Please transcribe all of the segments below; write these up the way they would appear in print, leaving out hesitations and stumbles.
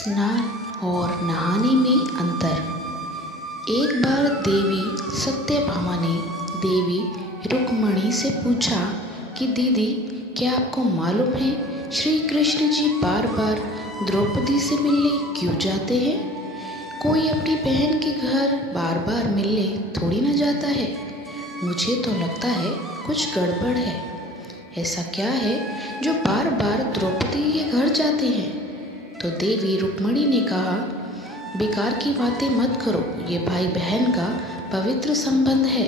स्नान और नहाने में अंतर। एक बार देवी सत्यभामा ने देवी रुक्मिणी से पूछा कि दीदी, क्या आपको मालूम है श्री कृष्ण जी बार बार द्रौपदी से मिलने क्यों जाते हैं? कोई अपनी बहन के घर बार बार मिलने थोड़ी ना जाता है। मुझे तो लगता है कुछ गड़बड़ है। ऐसा क्या है जो बार बार द्रौपदी के घर जाते हैं? तो देवी रुक्मिणी ने कहा, बेकार की बातें मत करो, ये भाई बहन का पवित्र संबंध है।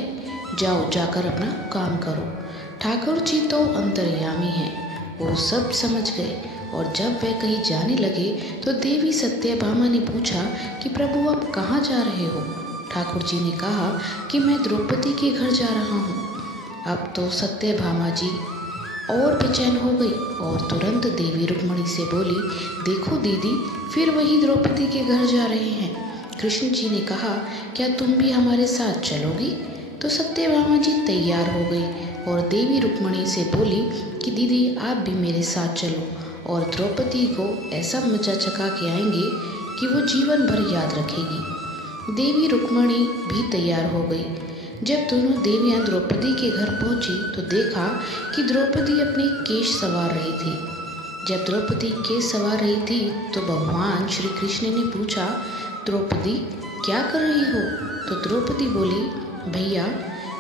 जाओ, जाकर अपना काम करो। ठाकुर जी तो अंतर्यामी हैं, वो सब समझ गए। और जब वे कहीं जाने लगे तो देवी सत्यभामा ने पूछा कि प्रभु, आप कहाँ जा रहे हो? ठाकुर जी ने कहा कि मैं द्रौपदी के घर जा रहा हूँ। अब तो सत्यभामा जी और बेचैन हो गई और तुरंत देवी रुक्मिणी से बोली, देखो दीदी, फिर वही द्रौपदी के घर जा रहे हैं। कृष्ण जी ने कहा, क्या तुम भी हमारे साथ चलोगी? तो सत्यभामा जी तैयार हो गई और देवी रुक्मिणी से बोली कि दीदी, आप भी मेरे साथ चलो और द्रौपदी को ऐसा मजा चखा के आएंगे कि वो जीवन भर याद रखेगी। देवी रुक्मिणी भी तैयार हो गई। जब दोनों देवियां द्रौपदी के घर पहुंची तो देखा कि द्रौपदी अपने केश संवार रही थी। जब द्रौपदी केश संवार रही थी तो भगवान श्री कृष्ण ने पूछा, द्रौपदी, क्या कर रही हो? तो द्रौपदी बोली, भैया,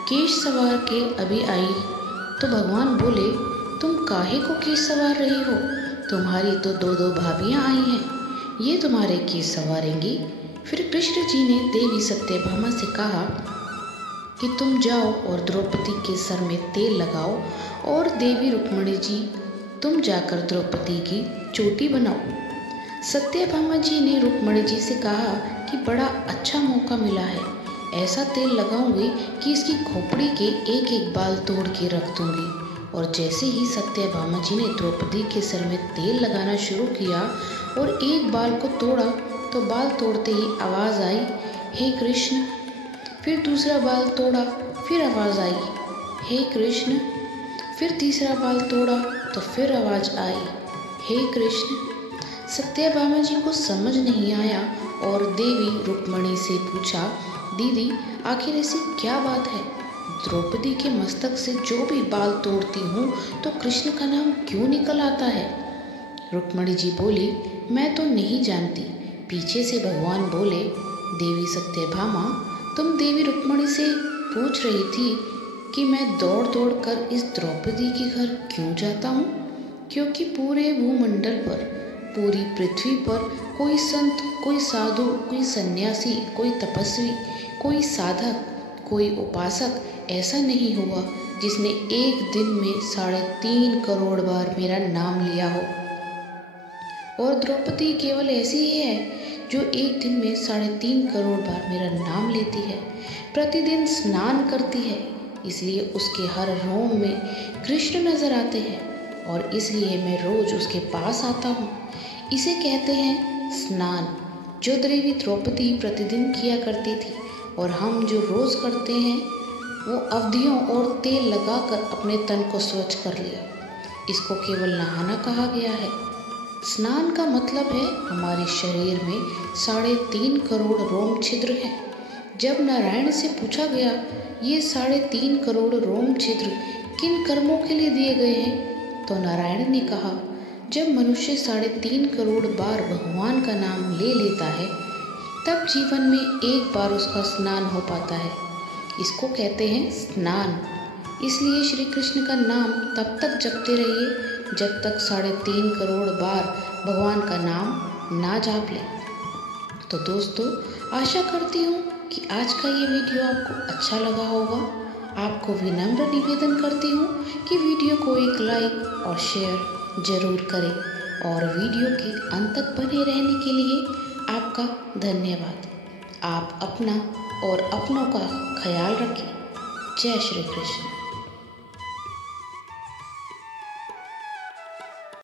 केश संवार के अभी आई। तो भगवान बोले, तुम काहे को केश संवार रही हो? तुम्हारी तो दो दो भाभियाँ आई हैं, ये तुम्हारे केश संवारेंगी। फिर कृष्ण जी ने देवी सत्यभामा से कहा कि तुम जाओ और द्रौपदी के सर में तेल लगाओ और देवी रुक्मिणी जी, तुम जाकर द्रौपदी की चोटी बनाओ। सत्यभामा जी ने रुक्मिणी जी से कहा कि बड़ा अच्छा मौका मिला है, ऐसा तेल लगाऊंगी कि इसकी खोपड़ी के एक एक बाल तोड़ के रख दूंगी। और जैसे ही सत्यभामा जी ने द्रौपदी के सर में तेल लगाना शुरू किया और एक बाल को तोड़ा तो बाल तोड़ते ही आवाज़ आई, हे कृष्ण। फिर दूसरा बाल तोड़ा, फिर आवाज़ आई, हे कृष्ण। फिर तीसरा बाल तोड़ा तो फिर आवाज़ आई, हे कृष्ण। सत्यभामा जी को समझ नहीं आया और देवी रुक्मिणी से पूछा, दीदी, आखिर ऐसी क्या बात है? द्रौपदी के मस्तक से जो भी बाल तोड़ती हूँ तो कृष्ण का नाम क्यों निकल आता है? रुक्मिणी जी बोली, मैं तो नहीं जानती। पीछे से भगवान बोले, देवी सत्यभामा, तुम देवी रुक्मिणी से पूछ रही थी कि मैं दौड़ दौड़ कर इस द्रौपदी के घर क्यों जाता हूँ? क्योंकि पूरे भूमंडल पर, पूरी पृथ्वी पर कोई संत, कोई साधु, कोई सन्यासी, कोई तपस्वी, कोई साधक, कोई उपासक ऐसा नहीं हुआ जिसने एक दिन में 3.5 करोड़ बार मेरा नाम लिया हो। और द्रौपदी केवल ऐसी ही है जो एक दिन में 3.5 करोड़ बार मेरा नाम लेती है, प्रतिदिन स्नान करती है, इसलिए उसके हर रोम में कृष्ण नजर आते हैं और इसलिए मैं रोज उसके पास आता हूँ। इसे कहते हैं स्नान, जो देवी द्रौपदी प्रतिदिन किया करती थी और हम जो रोज करते हैं वो अवधियों और तेल लगाकर अपने तन को स्वच्छ कर लिया। इसको केवल नहाना कहा गया है। स्नान का मतलब है हमारे शरीर में 3.5 करोड़ रोम छिद्र हैं। जब नारायण से पूछा गया, ये 3.5 करोड़ रोम छिद्र किन कर्मों के लिए दिए गए हैं? तो नारायण ने कहा, जब मनुष्य 3.5 करोड़ बार भगवान का नाम ले लेता है तब जीवन में एक बार उसका स्नान हो पाता है। इसको कहते हैं स्नान। इसलिए श्री कृष्ण का नाम तब तक जपते रहिए जब तक 3.5 करोड़ बार भगवान का नाम ना जाप ले। तो दोस्तों, आशा करती हूँ कि आज का ये वीडियो आपको अच्छा लगा होगा। आपको विनम्र निवेदन करती हूँ कि वीडियो को एक लाइक और शेयर ज़रूर करें और वीडियो के अंत तक बने रहने के लिए आपका धन्यवाद। आप अपना और अपनों का ख्याल रखें। जय श्री कृष्ण।